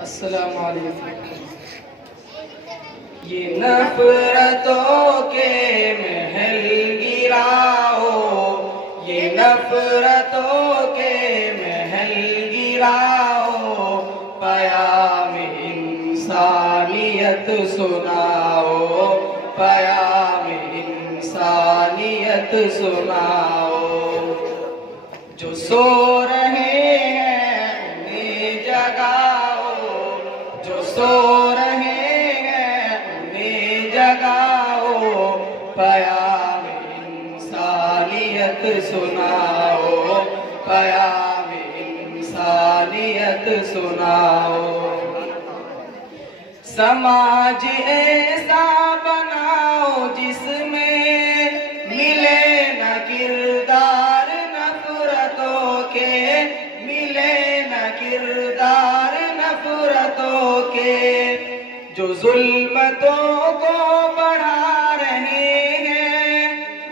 السلام علیکم۔ یہ نفرتوں کے محل گراؤ، یہ نفرتوں کے محل گراؤ، پیام انسانیت سناؤ، پیام انسانیت سناؤ۔ جو سو رہے ہیں انہیں جگاؤ، جو سو رہے ہیں انہیں جگاؤ، پیام انسانیت سناؤ، پیام انسانیت سناؤ۔ سماج ایسا بناؤ جس میں ملے نہ کردار نفرتوں کے، ملے نہ کردار نفرتوں کے، جو ظلمتوں کو بڑھا رہے ہیں،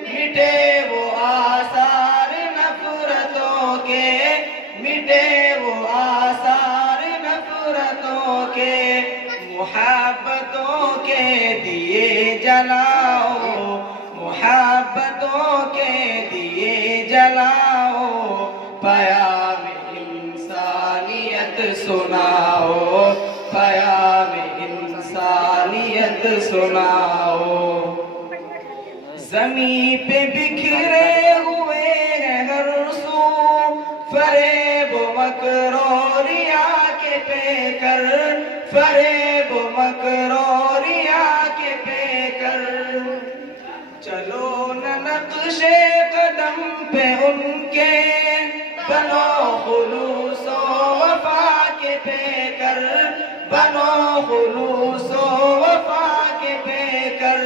مٹے وہ آثار نفرتوں کے، مٹے وہ آثار نفرتوں کے، محبتوں کے دیے جلاؤ، محبتوں کے دیے جلاؤ، پیام انسانیت سناؤ، پیام انسانیت سناؤ۔ زمین پہ بکھرے ہوئے ہیں ہر سو، فریب و مکر و ریا کے پیکر، فریب و مکر و ریا کے پیکر، چلو نہ نقش قدم پہ ان کے، بنو خلوص و وفا کے پیکر، بنو خلوص و وفا کے پیکر،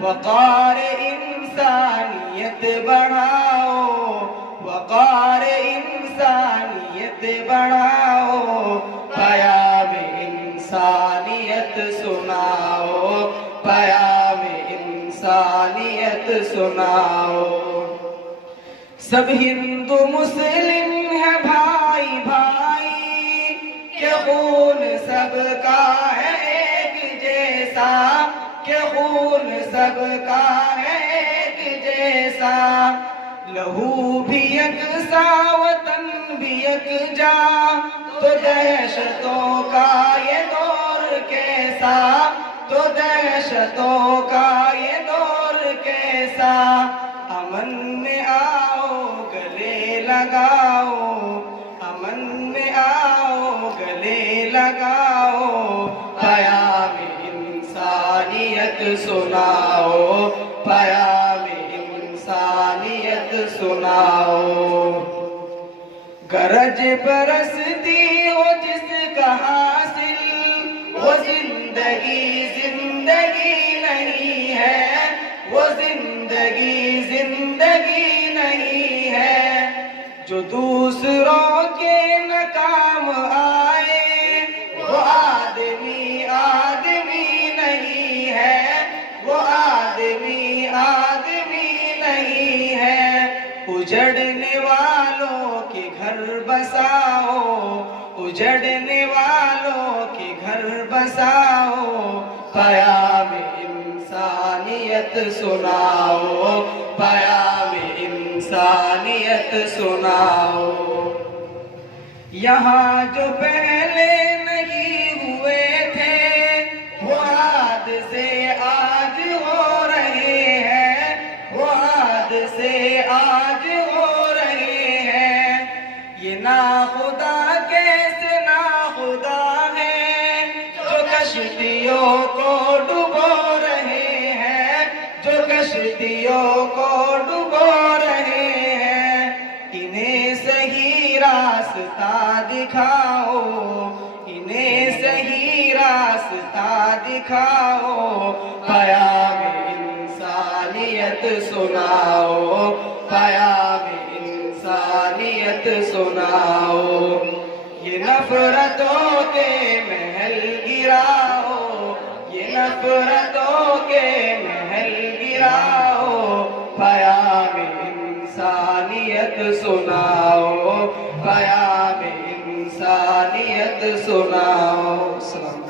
وقار انسانیت بڑھاؤ، وقار انسانیت بڑھاؤ، پیام انسانیت سناؤ، پیام انسانیت سناؤ۔ سب ہندو مسلم ہے بھائی بھائی، کہ خون سب کا ہے ایک جیسا، کہ خون سب کا ہے ایک جیسا، لہو بھی یکساں وطن بھی یکجا، تو دہشتوں کا یہ دور کیسا، تو دہشتوں کا یہ دور کیسا، امن میں آؤ گلے لگاؤ، امن میں آؤ گلے لگاؤ، پیام انسانیت سناؤ، پیام انسانیت سناؤ۔ گرج برستی ہو جس کا حاصل، وہ زندگی زندگی نہیں ہے، وہ زندگی زندگی نہیں ہے، جو دوسروں کے ناکام آئے، وہ آدمی آدمی نہیں ہے، وہ آدمی آدمی نہیں ہے، اجڑنے والوں کے گھر بساؤ، اجڑنے والوں کے گھر بساؤ، پیام انسانیت سناؤ، پیام انسانیت سناؤ۔ یہاں جو پہلے نہیں ہوئے تھے، وہ آج سے آج ہو رہے ہیں، وہ آج سے آج ہو رہے ہیں، یہ ناخدا کیسے ناخدا ہے، جو کشتیوں کو ڈبو رہے ہیں، جو کشتیوں کو ڈبو رہے ہیں، انہیں صحیح راستہ دکھاؤ، انہیں صحیح راستہ دکھاؤ، پیام انسانیت سناؤ، پیام انسانیت سناؤ۔ یہ نفرتوں کے محل گراؤ، یہ نفرتوں کے محل گراؤ، پیام انسانیت سناؤ، پیام انسانیت انسانیت سناؤ. السلام